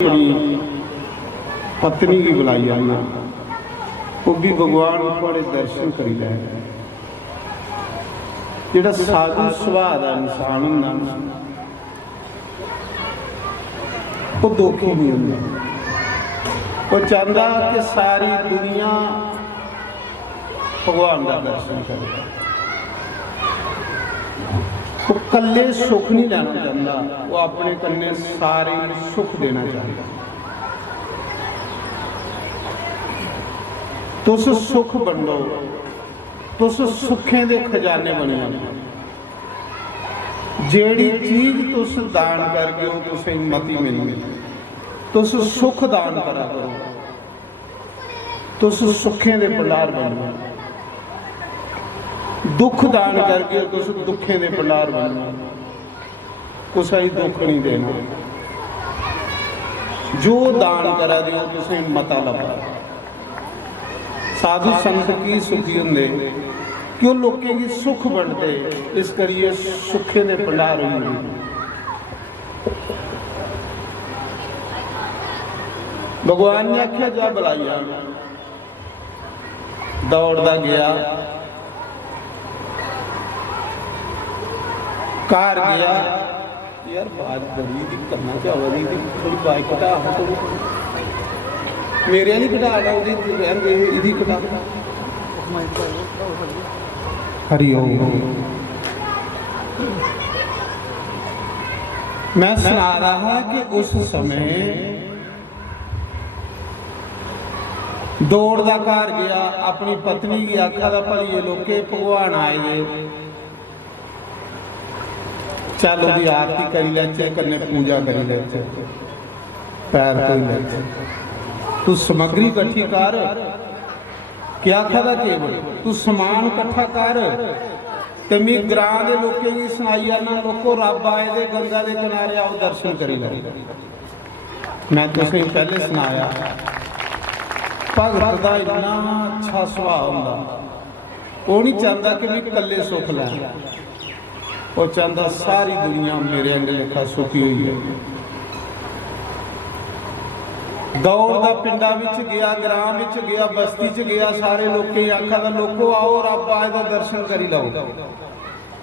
अपनी पत्नी की बुलाई जाना, वो भी भगवान थोड़े दर्शन करी लै। जिहड़ा साधु सुभाऽ दा इंसान हुंदा ना, वो दुखी नहीं हुंदा। वो चाहता कि सारी दुनिया भगवान का दर्शन करे। वो कल्ले सुख नहीं लेना चाहता, वो अपने कन्ने सारे सुख देना चाहता। तुस सुख बंडो, तुस सुखें दे खजाने बने। जेड़ी चीज तुस दान करके हो तुसें मती मिलनी। तुस सुख दान करा करो, तुस सुखें दे भंडार बनो। दुख दान करके तुस दुखें दे भंडार बनो। कुसा ही दुख नहीं देना। जो दान करा दिओ तुसें मता लभा। साधु संत की सुखी हुंदे क्यों लोकें की सुख बंटते, इस करिए सुखे दे भंडार होंदे। भगवान ने आख्या जा बुलाइया, दौड़दा गया, कार गया। यार बात बड़ी दी करना चाहती थी, थोड़ी बाइक घटा थोड़ी मेरे नहीं घटा इधी घटा। हरि ओम। मैं सुना रहा कि उस समय दौड़दा घर गया, अपनी पत्नी की आखा दा भलिए लोके भगवान आए गए, चल उसकी आरती करी लैचे, कन्ने पूजा करी लैचे, पैर धोई लैचे। तू समग्री इकट्ठी कर, क्या आखा केवल तू समान इकट्ठा कर। ते मैं ग्रां दे लोकें की सुनाई जाना, लोको रब आए दे गंगा दे किनारे आओ दर्शन करी लो। मैं तुसें पहले सुनाया भगत दा इन्ना अच्छा सुभाऽ हुंदा, वो नहीं चाहता कि मैं कल्ले सुख लै, वो चाहता सारी दुनिया मेरे अंग लेखा सुखी हुई है। दौड़दा पिंडा विच गया, ग्राम विच गया, बस्ती च गया, सारे लोकें आखा दा लोको आओ रब आए दा दर्शन करी लो।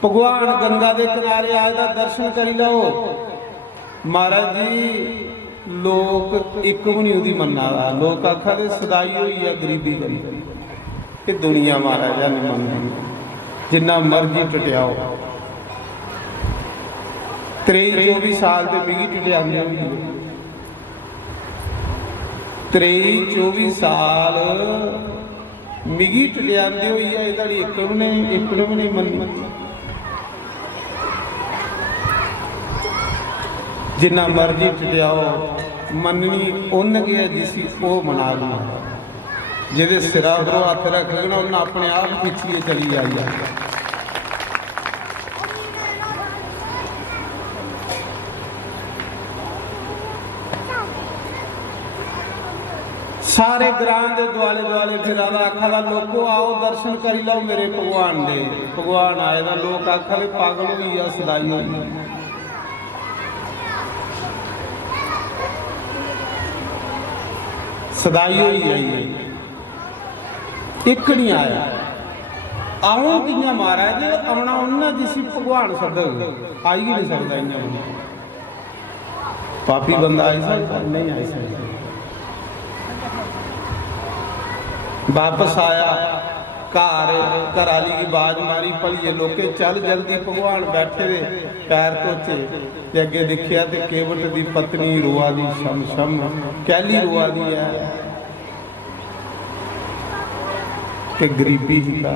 भगवान गंगा दे किनारे आए दा दर्शन करी लो। महाराज जी लोग एक भी नहीं उहदी मन्ना दा, लोग आखा दे सदाई हुई है गरीबी करी। ये दुनिया महाराज नहीं मनदी, जिन्ना मर्जी टटियाओ। 23-24 साल के मिगी टटियाने भी 23-24 साल मिगी टटियाने हुई है, इहदी एक भी नहीं मन्नी। जिन्ना मर्जी टटियाओ, मननी उन्न गया जिसी वो मना लू। जिहदे सिरा उधरों हथ रख लेना उन्हें अपने आप खिंचिए चली आई है। सारे ग्रां दे दुआले दुआले फिर आखा दा लोको आओ दर्शन करी लो मेरे भगवान दे। भगवान आए दा लोग आखा दे पागल हुई है, सदाई हुई है। सदाई हुई है, एक नहीं आया। आओ किया महाराज, आना उन्ना जिसी भगवान सद आई ही नहीं सकता। इन्ना पापी बंदा आई सकता नहीं, आई सकता। वापस आया घर आली की बाज मारी, भलिए लोके चल जल्दी, भगवान बैठे दे पैर धोचे। ते अगे देखिया ते केवट दी पत्नी रोआ दी, शम शम कैली रोआ दी है कि गरीबी ही का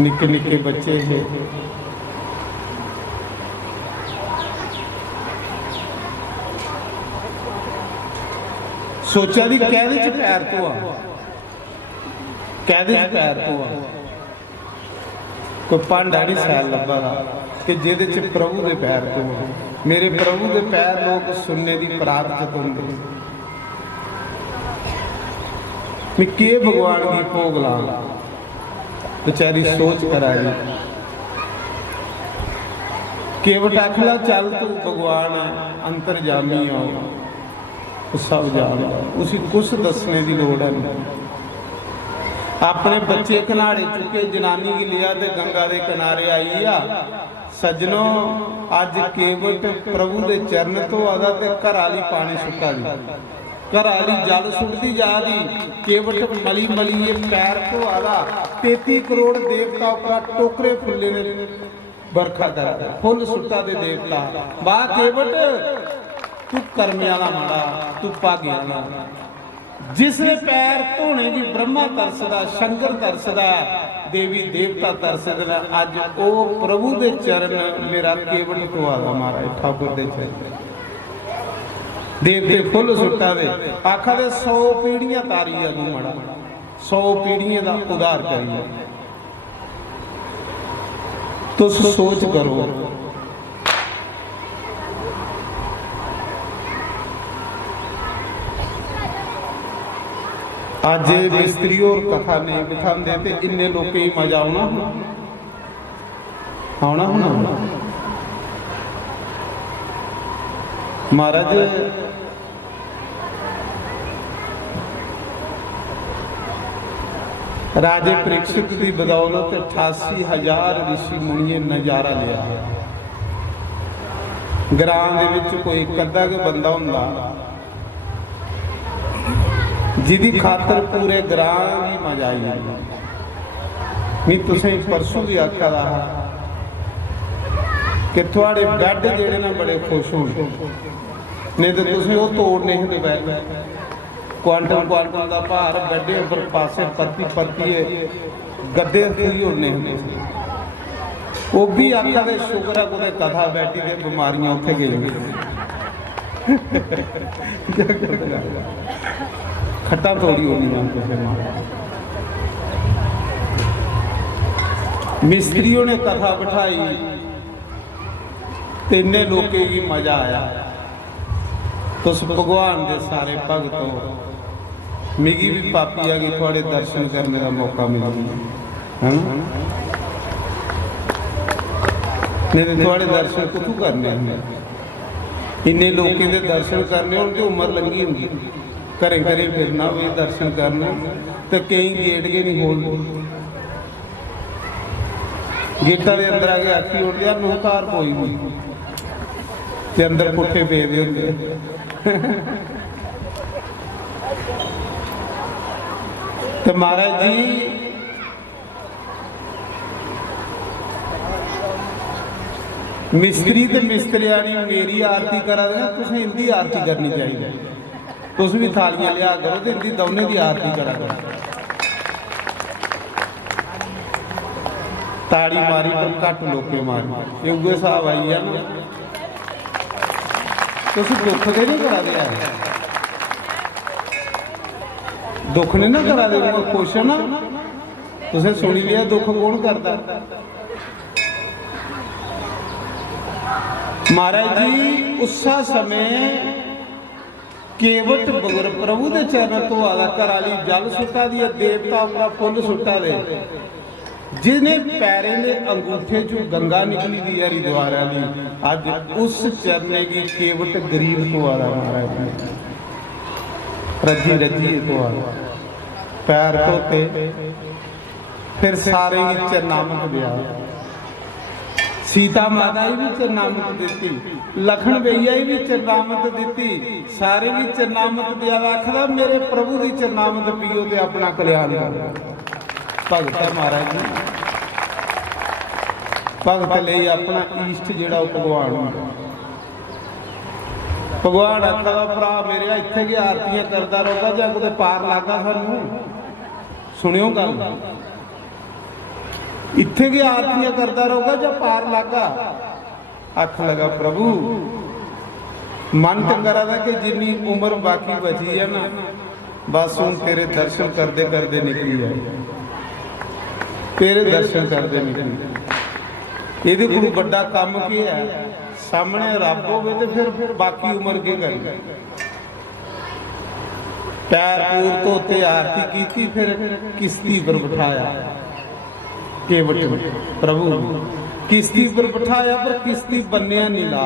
निके निके बच्चे है। सोचा दी कैदे च पैर धोआ, कैदे च पैर धोआ। कोई भांडा नहीं सैल लभा कि जिहदे च प्रभु दे पैर धोआ। मेरे प्रभु दे पैर लोग सुनने की प्राप्त होंगे। मैं के भगवान की भोग ला, बेचारी सोच करा रही। केवट आखला चल तू भगवान अंतरजामी हो, सब जान उसी कुछ दसने की लोड़ है नहीं। अपने बच्चे कनाड़े चुके जनानी की लिया ते गंगा के किनारे आई आ सज्जनों अज केवट प्रभु के चरण तो आदा ते घर वाली पानी सुक्का दी घर वाली जल सुटती जा रही केवट मली मली ये पैर तो आदा 33 करोड़ देवता उपर टोकरे फुले ने बरखा कर फुल सुट्टा दे देवता वाह केवट तू कर्मिया का माड़ा तू भाग्या का जिसने पैर धोने की ब्रह्मा तरसदा शंकर तरसदा देवी देवता तरसदा अज ओ प्रभु दे चरण मेरा केवट तो आदा महाराज ठाकुर दे चरण देवते फुल सुट्टा दे आखा दे 100 पीढ़ियां तारी आ तू मड़ा 100 पीढ़ियां दा उधार करी तो सोच करो आज मिस्त्री और कथा नहीं बिठाते ते इन्ने लोग ही मजा आना महाराज राजे परीक्षित की बदौलत 88,000 ऋषि मुनिए नजारा लिया ग्राम दे विच कोई कद्दा के बंदा हुंदा जिदी खातर पूरे ग्राम ही मजा आई नहीं तुसें परसों भी आखा रहा कि थोड़े बैड जेड़े ना बड़े खुश हो नहीं तो तुसें वो तोड़ नहीं दे बैठ क्वांटल क्वांटल का भार बैडे उपर पासे पत्ती पत्ती गद्दे पूरी होने वो भी आखा दे शुक्र है कोई कथा बैठी दे बीमारियां उत्थे गई खट्टा थोड़ी होनी मिस्त्रियों ने कथा बिठाई इन्ने लोगों की मजा आया तो उस भगवान के सारे भगतों मिगी भी पापी आ गई थोड़े दर्शन करने का मौका मिला है नहीं थोड़े दर्शन कुछ करने इन्ने लोगों के दर्शन करने उनकी उम्र लंघी होंगी घरें घरें फिरना भी दर्शन करना तो कई गेट के नहीं खोल गेटा के अंदर आके आखी उठ गया नौकार कोई नहीं ते अंदर पुट्ठे पेदे होंगे तो महाराज जी मिस्त्री ते मिस्त्रियाणी मेरी आरती करा देना तुसें इनकी आरती करनी चाहिए तुस भी थालियां लिया करो तो इनकी दोनों की आरती करा करो ताड़ी मारी पर घट लोके मारी ये उगे साहब आई है ना तुस दुख दे नहीं करा दिया दुख नहीं ना करा दे खुश है ना तुसें सुनी लिया दुख कौन करता महाराज जी उसा समय केवट बगैर प्रभु के चरण तो आदा घर वाली जल सुट्टा दी देवता अपना फुल सुट्टा दे जिन्हें पैरे ने अंगूठे चो गंगा निकली दी हरिद्वार वाली अज उस चरने की केवट गरीब तो आदा महाराज रजी रजी तो आदा पैर धोते फिर सारे चरनामत दिया सीता माता भी चरनामत दी लखन भैया भी चरनामत दी सारे भी चरनामत दिया आखदा मेरे प्रभु की चरनामत पीओ ते अपना कल्याण कर भगत है महाराज जी भगत ले अपना ईष्ट जिहड़ा भगवान भगवान आखदा भरा मेरे इत्थे की आरतियां करदा रहोगा जां कोई पार लागा सानू सुनियो गल इत्थे की आरतियां करता रहोगा जब पार लागा आख लगा प्रभु मन तो करा था कि जिन्नी उम्र बाकी बची है ना बस हूँ तेरे दर्शन करते करते निकली है तेरे दर्शन करते निकली ये कोई बड़ा काम की है सामने रब होवे तो फिर बाकी उम्र के करी पैर पूर धोते आरती की फिर किश्ती पर बिठाया केवट प्रभु किश्ती पर बिठाया पर किश्ती बन्निया नहीं ला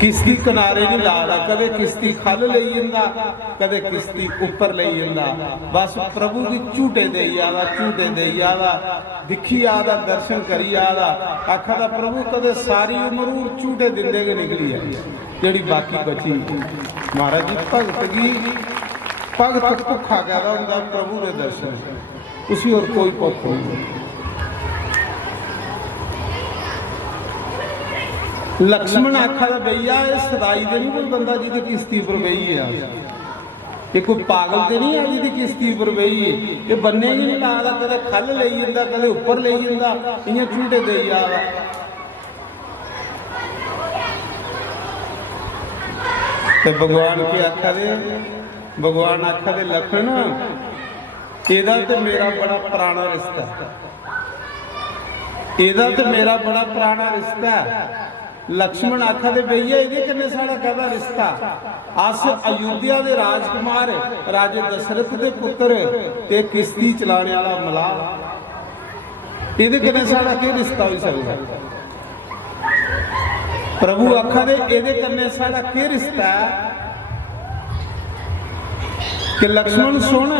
किश्ती किनारे नहीं लादा, कदे किश्ती खल लई जांदा, कदे किश्ती उपर लई जांदा। बस प्रभु की झूटे देई आदा, झूटे देई आदा, दिखी आदा, दर्शन करी आदा। आखा दा प्रभु कदे सारी उम्र झूटे दिंदे के निकली है जिहड़ी बाकी बची। महाराज जी भगत भुखा कहदा हुंदा प्रभु दे दर्शन, उसी और कोई भुख नहीं। लक्ष्मण आखा दा भैया ये सदाई दे नहीं कोई बंदा जिहदी किश्ती पर बही है, ये कोई पागल ते नहीं है जिहदी किश्ती पर बही है। ये बन्ने ही नहीं लादा, कदे खल लई जांदा, कदे उपर लई जांदा, इयां झूटे देई आदा। ते भगवान के आखा दे, भगवान आखा दे लखन एदा ते मेरा बड़ा पुराना रिश्ता है, एदा ते मेरा बड़ा पुराना रिश्ता है। लक्ष्मण आखा दे भैया ये कन्ने साड़ा कहदा रिश्ता, अस अयोध्या दे राजकुमार राजे दशरथ दे पुत्र ते किश्ती चलाने वाला मलाह, ये कन्ने साड़ा के रिश्ता हो सकदा। प्रभु आखा दे ये कन्ने साड़ा के रिश्ता है कि लक्ष्मण सुन,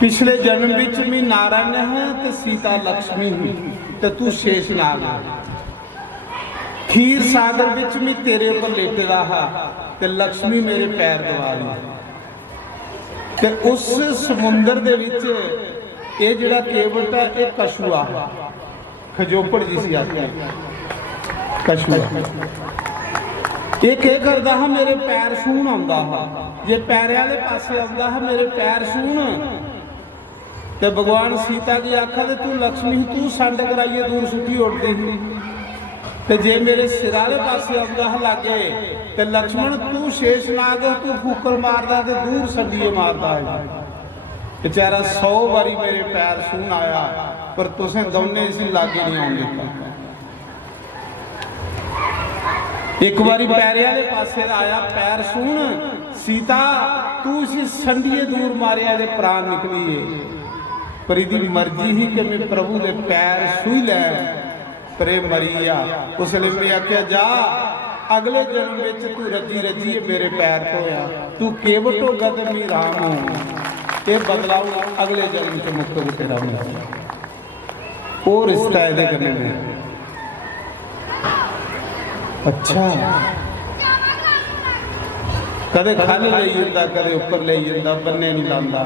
पिछले जन्म विच मैं नारायण है ते सीता लक्ष्मी हुई ते तू शेषनाग है। खीर सागर विच मैं तेरे ऊपर लेटे रहा ते लक्ष्मी मेरे पैर दबा रही ते उस समुंदर दे विच ये जिहड़ा केवट है ये कछुआ खजोपड़ जी सी आखिया कछुआ ये क्या करदा है मेरे पैर छूण आउंदा है, जे पैर वाले पासे आउंदा है मेरे पैर छूण। ते भगवान सीता की आखा दे तू लक्ष्मी तू संड कराइए दूर सुखी उड़ती ही, ते जे मेरे सिर वाले पासे आउंदा है लागे ते लक्ष्मण तू शेषनाग तू फूकर मारदा ते दूर संडीए मारदा है। बेचारा 100 बारी मेरे पैर छूण आया पर तुसें दोने इसी लागे नहीं आउण दिता। एक बारी पैरे वाले पासे आया पैर छूण, सीता तू इसी संडीए दूर मारिया दे प्राण निकलीए, पर इदी मर्जी ही कि मैं प्रभु दे पैर छूई लै पर मरी आ। उसले मैं आख्या जा अगले जन्म विच तू रजी रजी मेरे पैर धोया, तू केवट होगा ते मैं राम हो, ये बदलाव अगले जन्म च मुक्त तेरा मिलना। वो रिश्ता इहदे कन्नै नहीं। अच्छा कदे खल लई जांदा, कदे उपर लई जांदा, बन्ने नहीं लांदा।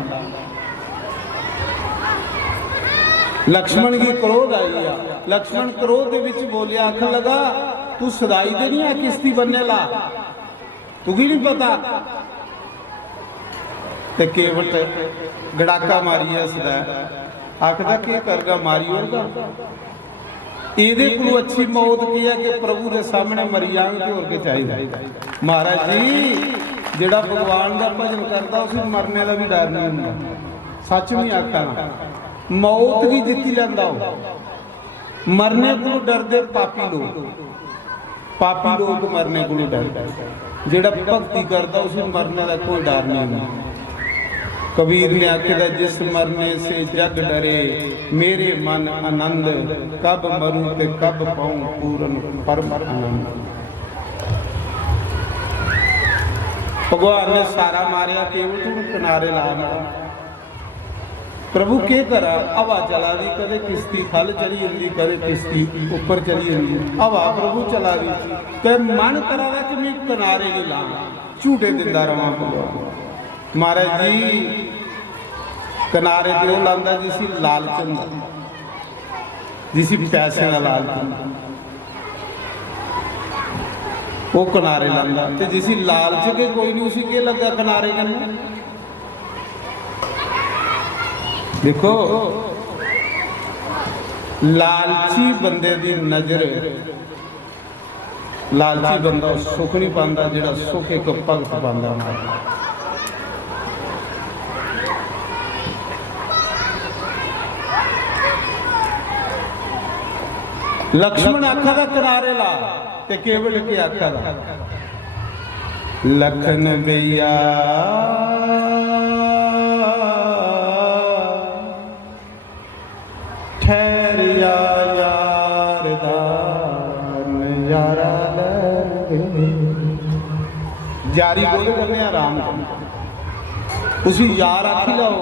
लक्ष्मण की क्रोध आई आ, लक्ष्मण क्रोध दे विच बोलिया आखन लगा तू सदाई दे नहीं आ किश्ती बनने ला, तुगी नहीं पता। ते केवट गड़ाका मारी सदा आखदा के करगा मारी होगा, ਇਹਦੇ ਕੋਲ अच्छी मौत की है कि प्रभु के सामने मरी जाएंगे होर के चाहिए। महाराज जी जिहड़ा भगवान का भजन करता उसे मरने का भी डर नहीं होंदा, सच नहीं आखा ना मौत की जित्ती लैंदा मरने को डरदे पापी लोग मरने को डरदे, जिहड़ा भगती करता उसे मरने का कोई डर नहीं होंदा। कबीर ने आखेदा जिस मरने से जग डरे मेरे मन आनंद, कब मरूं ते कब पाऊं पूरन परम आनंद। भगवान ने सारा मारिया केवट नूं किनारे ला मारा। प्रभु के करा हवा चला दी, कदे किश्ती खल चली जाती, कदे किश्ती उपर चली जाती, हवा प्रभु चला दी ते मन करा कि मैं किनारे नहीं ला, झूठे दिंदा रवां। भगवान महाराज जी किनारे ते वो लांदा जिसी लालच हुंदा, जिसी पैसे का लालच हुंदा वो किनारे लांदा, ते जिसी लालच के कोई नहीं उसी के लगा किनारे करना। देखो लालची बंदे दी नजर, लालची बंदा सुख नहीं पांदा जिहड़ा सुख एक भगत पांदा। लक्ष्मण आखा दा किनारे ला ते केवट के आखा दा लखन भैया ठहरिया यार दा यारी बोले करने राम उसी यार आखी लाओ,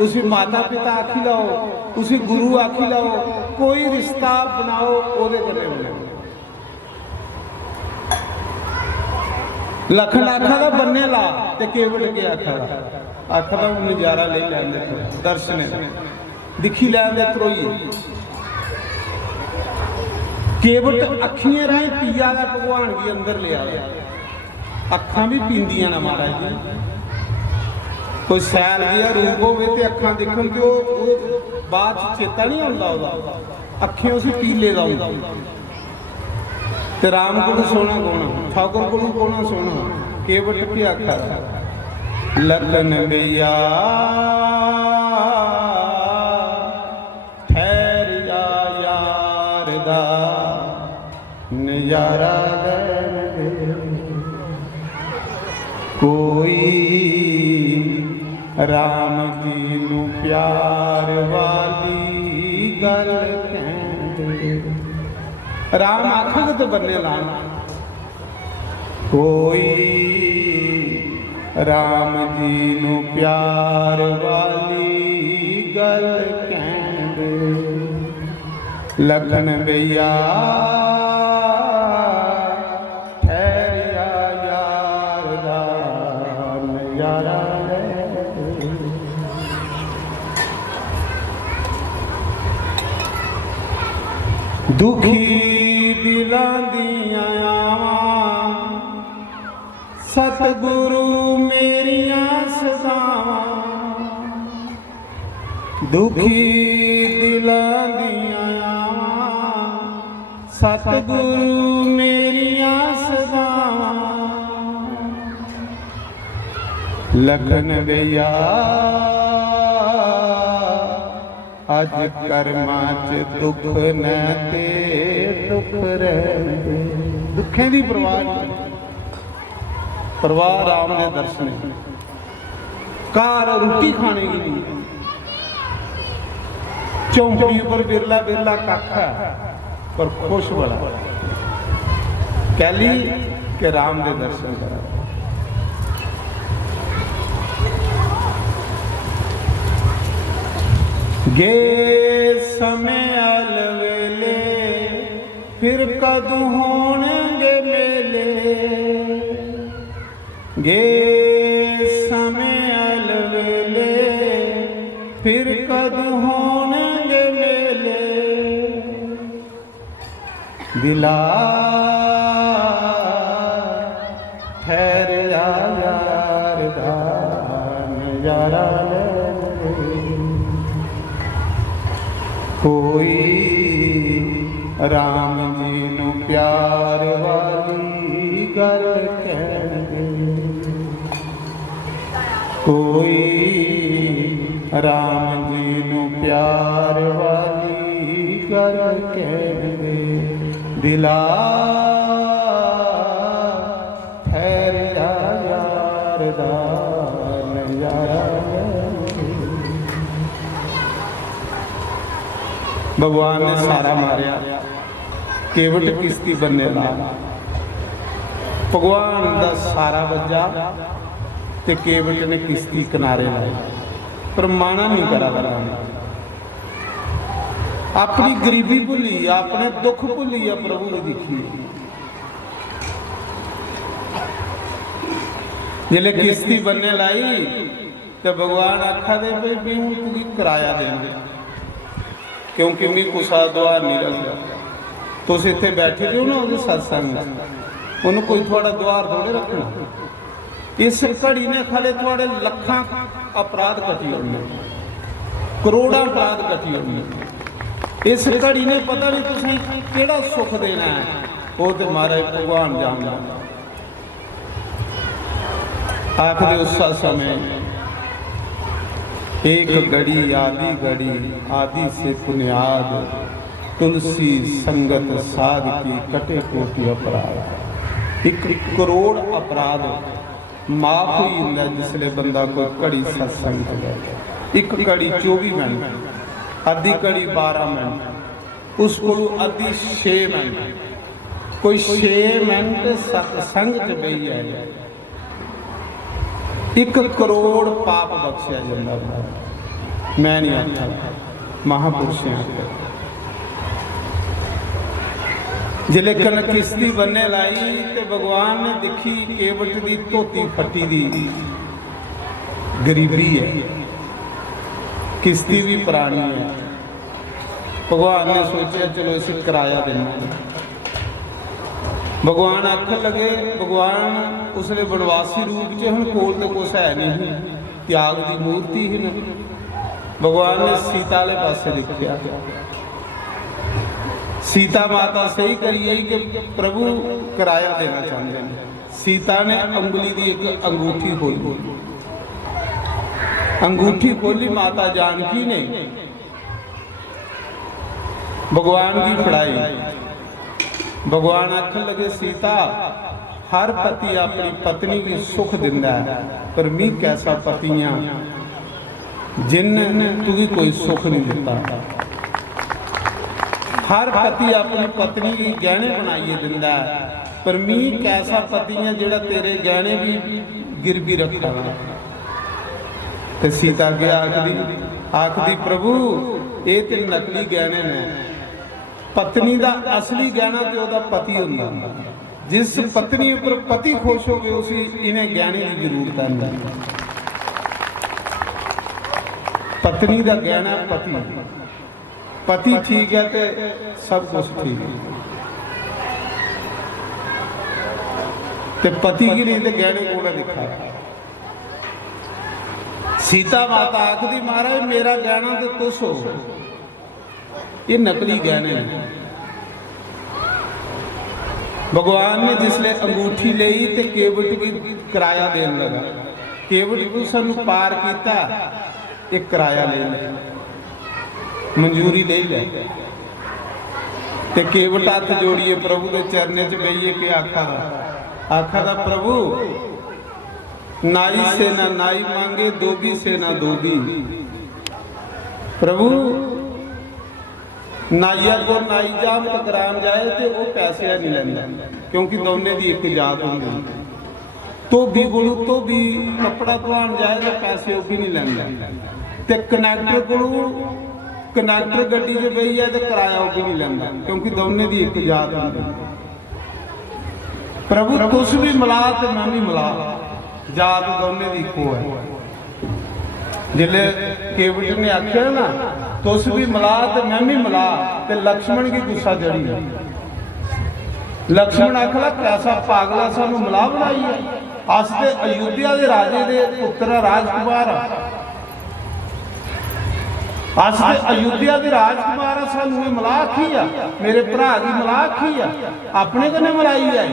उसी माता पिता आखी लाओ, उसी गुरु आखी लाओ, कोई रिश्ता बनाओ ओदे करने बने। लखन आखा दा बन्ने ला ते केवट के आखा दा नजारा ले लैंदे दर्शन दिखी लैंदे त्रोई। केवट अखियां राही पिया दा भगवान भी अंदर ले आया, अखां भी पींदियां ना महाराज जी। कोई सैल जिहा रूप होवे ते अखां देखण ते ओह बात चेता नहीं आउंदा ओहदा, अखियां उसी पीले दा हुंदा। ते राम कोल सोना कौन, ठाकुर कोल कौन सोना, केवट के आखा लखन भैया ठहर जा यार दा नजारा कोई राम जी नू प्यार वाली गल कहंदे। राम आखंगे तो बन्ने लाना, कोई राम जी नू प्यार वाली गल कहंदे। लखन भैया दुखी दिलां दियां आवां सतगुरु मेरियां सदावां। दुखी दिलां दियां आवां सतगुरु मेरियां सदावां। लखन भैया अज कर्मा च दुख न ते दुख रहंदे। दुखें दी परवाह नहीं, परवाह राम दे दर्शन। घर रोटी खाने की नहीं, चौंपड़ी पर बिरला बिरला कख है पर खुश बड़ा। कहली कि राम दे दर्शन करा। गे समय अलवेले फिर कदू होणगे मेले। गे समय अलवेले फिर कदू होणगे मेले। दिला ठहर जा यार दा नजारा ले। कोई राम जी नू प्यार वाली गल कहंदे। कोई राम जी नू प्यार वाली गल कहंदे। दिला ठहर जा यार दा नजारा। भगवान ने सारा मारिया, केवट किश्ती बन्ने ला। भगवान का सारा बजा ते केवट ने किश्ती किनारे लाई, पर माना नहीं करा भगवान। अपनी गरीबी भुली, अपने दुख भुली, प्रभु ने दिखी। जिले किश्ती बन्ने लाई तो भगवान आखा दे भाई भी हूँ तुझी किराया देंगे, क्योंकि मैं कुसा द्वार नहीं रखता। तुम इतने बैठे हो ना वो सत्संग, उन्होंने कोई थोड़ा द्वार थोड़े रखना। इस घड़ी ने खाले थोड़े लखा अपराध कटी होने, करोड़ा अपराध कटी होने। इस घड़ी ने पता नहीं तुसें केड़ा सुख देना है, वो तो महाराज भगवान जानदा। आखिर उस समय एक घड़ी आदि घड़ी आदि से बुनियाद तुलसी संगत साध की कटे कोटि अपराध। एक करोड़ अपराध माफ हुई होंदा जिसले बंदा कोई घड़ी सत्संग करे। एक घड़ी 24 मिनट, अद्धी घड़ी 12 मिनट, उस को अद्धी 6 मिनट। कोई 6 मिनट सत्संग च बही जाए 1 करोड़ पाप बख्शिया जाता। मैं नहीं आखा, महापुरुष ने आखा। जिले कन किश्ती बन्ने लाई तो भगवान ने दिखी केवट की धोती फटी दी गरीबी है, किश्ती भी पुरानी है। भगवान ने सोचा चलो इसे किराया देना। भगवान आखन लगे, भगवान उसने बनवासी रूप च हम कोल तो कुछ है नहीं, त्याग की मूर्ति ही नहीं। भगवान ने सीता वाले पासे देखा, सीता माता सही करिए कि प्रभु किराया देना चाहते हैं। सीता ने अंगुली की एक अंगूठी खोली, अंगूठी खोली माता जानकी ने भगवान की फड़ाई। भगवान आखन लगे, सीता हर पति अपनी पत्नी की सुख दिंदा है, पर मी कैसा पतियां जिन्हें तुझे कोई सुख नहीं दिता। हर पति अपनी पत्नी की गहने बनाइए दिंदा है, पर मी कैसा पति है जेड़ा तेरे गहने भी गिरवी रखा। ते सीता के आखदी प्रभु ये तो नकली गहने ने, पत्नी का असली गहना तो वह पति होंदा। जिस पत्नी उपर पति खुश हो गए उसी इन्हें गहने की जरूरत है। पत्नी का गहना पति, पति ठीक है तो सब कुछ ठीक है, ते पति की नहीं तो गहने को दिखा। सीता माता आखदी महाराज मेरा गहना तो तुस हो, ये नकली गहने हैं। भगवान ने जिसले अंगूठी ली तो केवट की किराया देने लगा। केवट को सानू पार किया, एक किराया ले लिया, मंजूरी ले ले। ते केवट हाथ जोड़िए प्रभु के चरने च बहिए कि आखा दा प्रभु नाई से ना नाई मांगे, दोगी से ना दोगी। प्रभु नाइया को नाई जाम टकरान जाए तो वो पैसे नहीं लेंदा, क्योंकि दोनों की एक जात होंगी। तो भी गुरु तो भी कपड़ा धोन जाए तो पैसे वो भी नहीं लेंदा। ते कनैक्टर को कनैक्टर गड्डी जो बही है तो किराया वो भी नहीं लेंदा, क्योंकि दोनों की एक जात होंगी। प्रभु तुस भी मिला तो मैं भी मिला, जात दोनों की इको है। जिले केवट ने आख्या ना तुस भी मिला तो मैं भी मिला, तो लक्ष्मण की गुस्सा जड़ी। लक्ष्मण आखला कैसा पागला सानू मिला बनाई है, अस ते अयोध्या के राजे दे पुत्र राजकुमार, अस ते अयोध्या के राजकुमार सानू मिला आखी आ, मेरे भरा की मिला आखी आ, अपने कने मिलाई है।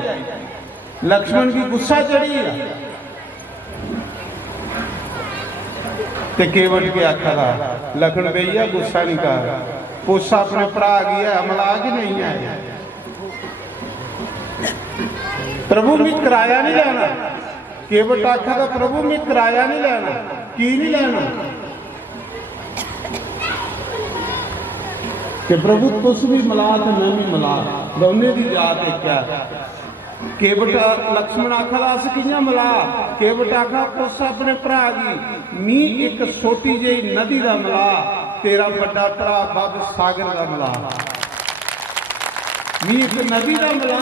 लक्ष्मण की गुस्सा चढ़ी है। ते केवट के आखा था लखन भैया गुस्सा नहीं कर, गुस्सा अपने भरा गया मिला कि नहीं है। प्रभु मैं किराया नहीं लेना। केवट आखा था प्रभु मैं किराया नहीं लेना। की नहीं लेना कि प्रभु तुस भी मिला तो मैं भी मिला, दोनों की जात एक है। केवट लक्ष्मण आखा अस कियां मिला। केवट आखा तुस अपने भरा की मी एक छोटी जी नदी का मिला, तेरा बड़ा भरा बब सागर का मिला। मी एक नदी का मिला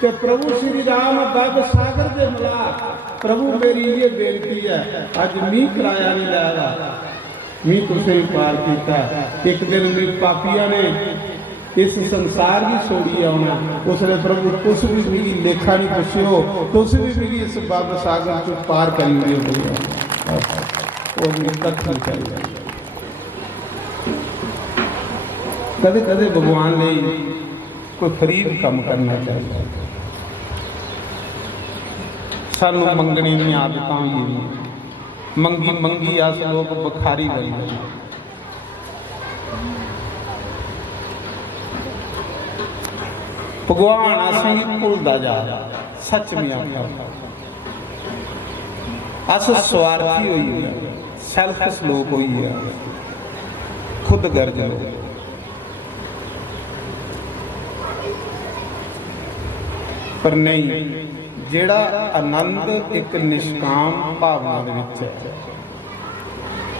ते प्रभु श्री राम बब सागर के मिला। प्रभु मेरी ये बेनती है, अज मी किराया नहीं लाया, मी तुसे पार किया। एक दिन मेरे पापिया ने इस संसार की छोड़ी आना, उसने प्रभु तुस भी मेरी लेखा नहीं पुछो, तुस भी मेरी इस बब सागर चो पार करेंगे। कदे कदे भगवान ने कोई फरीब काम करना चाहिए। सानू मंगनी दी आदतां भी मंगी मंगी अस लोग बखारी गए। भगवान असें भुलदा जा सच में आखिया अस स्वार्थी होई है, सैल्फिश लोग होई है, खुद गर्ज लोग। पर नहीं, जेड़ा आनंद एक निष्काम भावना दे विच है।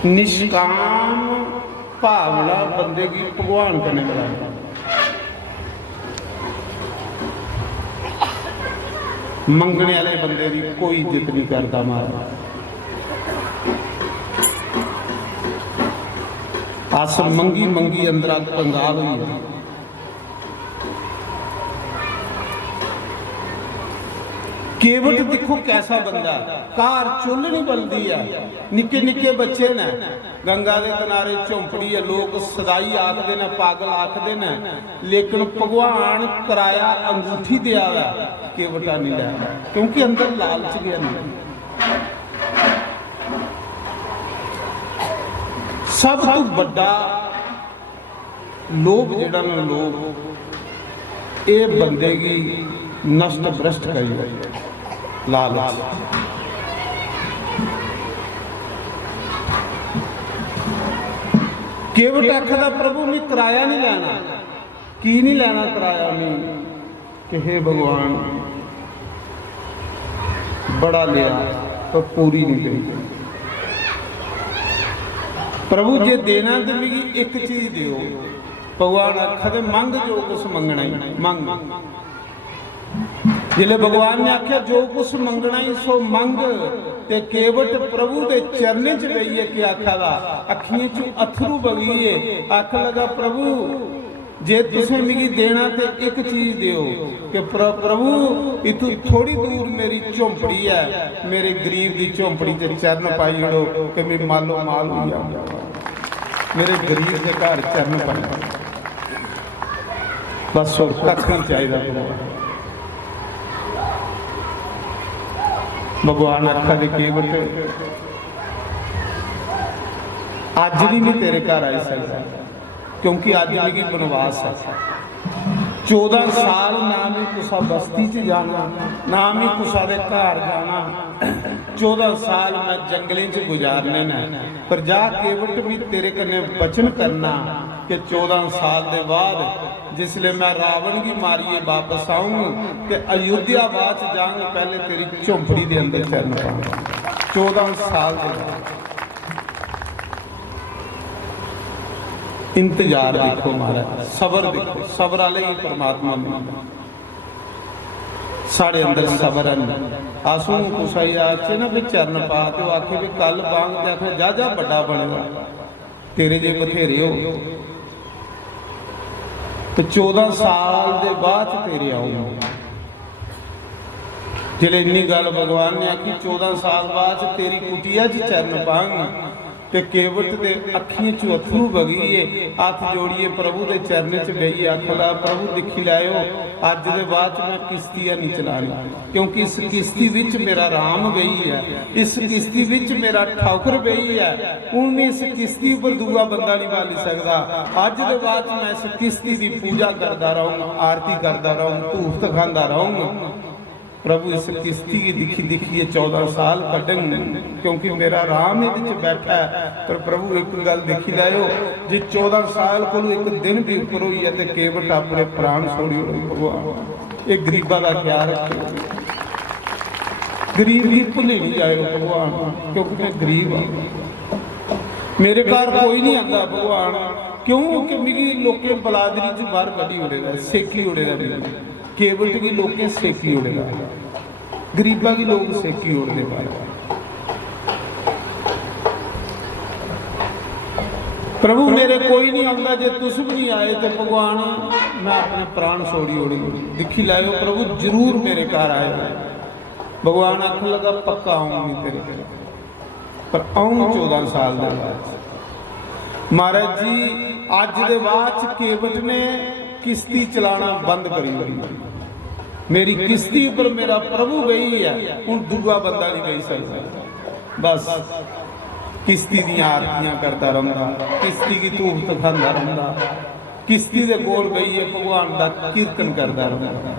निष्काम भावना बंदे की भगवान कने मिलांदा। मंगने वाले बंदे की कोई इज्जत नहीं करता महाराज। अस मंगी मंगी अंदर पंगाल हुई। केवट देखो कैसा बंदा, कार चुल्ह नहीं बनती है, निके निके बच्चे ने, गंगा के किनारे झोंपड़ी है, लोग सदाई आखते ने, पागल आखते ने, लेकिन भगवान किराया अंगूठी दिया है, केवटा नहीं लिया, क्योंकि अंदर लालच गया नहीं। सब तो बड़ा लोभ जेड़ा ना लोभ, ये बंदे की नष्ट भ्रष्ट करी लालच। केवट आखदा प्रभु मैं किराया नहीं लेना, की नहीं लेना किराया नहीं, कि हे भगवान बड़ा लिया तो पूरी नहीं गई। प्रभु जे देना तो मेरी एक चीज दियो। भगवान आखदे मंग जो कुछ मंगना ही मंग। जिले भगवान ने आख्या जो कुछ मंगना ही सो मंग, ते केवट प्रभु के चरने च गई कि आखा दा अखियां चू अथरू बगीए। आख लगा प्रभु जे तुसें मिगी देना ते एक चीज दियो कि प्रभु इतू थोड़ी दूर मेरी झोंपड़ी है, मेरे गरीब की झोंपड़ी से चरण पाई ओड़ो कि मैं मालो माल हो जाऊं, मेरे गरीब के घर चरण पाई, बस और कख नहीं चाहिए। भगवान आखा दे केवट अज भी मैं तेरे घर आ सकता, क्योंकि अज मेरी बनवास है। 14 साल ना मैं कुसा बस्ती च जाना, ना मैं कुसा दे घर जाना, 14 साल मैं जंगलें च गुजारने ने। पर जा केवट भी तेरे कन्ने वचन करना कि 14 साल के बाद जिसले मैं रावण की मारिए वापस आऊँ तो अयोध्या बाद जाऊँ, पहले तेरी झोंपड़ी के अंदर चरण पाऊंगा। 14 साल के बाद इंतजार देखो महाराज, सबर देखो, सबर वाले ही परमात्मा मिलता। साढ़े अंदर सबर है। आसू कुछ आखे ना भी चरण पा तो आखे भी कल बांग के आखे जा जा बड़ा बनेगा, तेरे जे बथेरे हो। तो 14 साल के बाद तेरे आऊंगा। जिले इन्नी गल भगवान ने आखी 14 साल बाद तेरी कुटिया च चरण पांग, ते केवट दे अखियां चू अथरू बगीए। हथ जोड़िए प्रभु के चरण च बहिए, आखदा प्रभु दिखी लाओ अज दे बाद मैं किश्तियां नहीं चलानी, क्योंकि इस किश्ती विच मेरा राम बही है, इस किश्ती विच मेरा ठौकर बही है। हुण मैं इस किश्ती पर दूआ बंदा नहीं बाली सकदा। अज दे बाद मैं इस किश्ती की पूजा करता रहूँगा, आरती करता रहूँगा, धूफ दिखाता रहूँगा। प्रभु इस किश्ती की दिखी दिखिए 14 साल कटन, क्योंकि मेरा राम ये बैठा है। पर प्रभु एक गल देखी लाओ, जे 14 साल को एक दिन भी उपर हुई है तो केवट अपने प्राण छोड़ी हो। भगवान ये गरीबा का ख्याल रखो, गरीब की भुले नहीं जाए भगवान, क्योंकि मैं गरीब हाँ, मेरे घर कोई नहीं आता भगवान। क्यों कि मेरी लोकें बलादरी च बाहर कटी उड़ेगा, सेकी उड़ेगा, केवट की लोकें सेकी उड़ेगा, गरीबा की लोग सेकी उड़ने पाए। प्रभु मेरे कोई नहीं आता, जे तुस भी नहीं आए तो भगवान मैं अपने प्राण छोड़ी उड़ी। दिखी लाओ प्रभु जरूर मेरे घर आए। भगवान आखन लगा पक्का आऊंगी तेरे घर, पर आऊँ 14 साल के बाद। महाराज जी अज दे बाद केवट ने किश्ती चलाना बंद करी। मेरी किश्ती पर मेरा प्रभु गई है, हूँ दूआ बंदा नहीं गई सकता। बस किश्ती दी आरतियां करता रहूंगा, किश्ती की धूफ दिखाता रहूंगा, किश्ती दे कोल गई है भगवान का कीर्तन करता रहूंगा।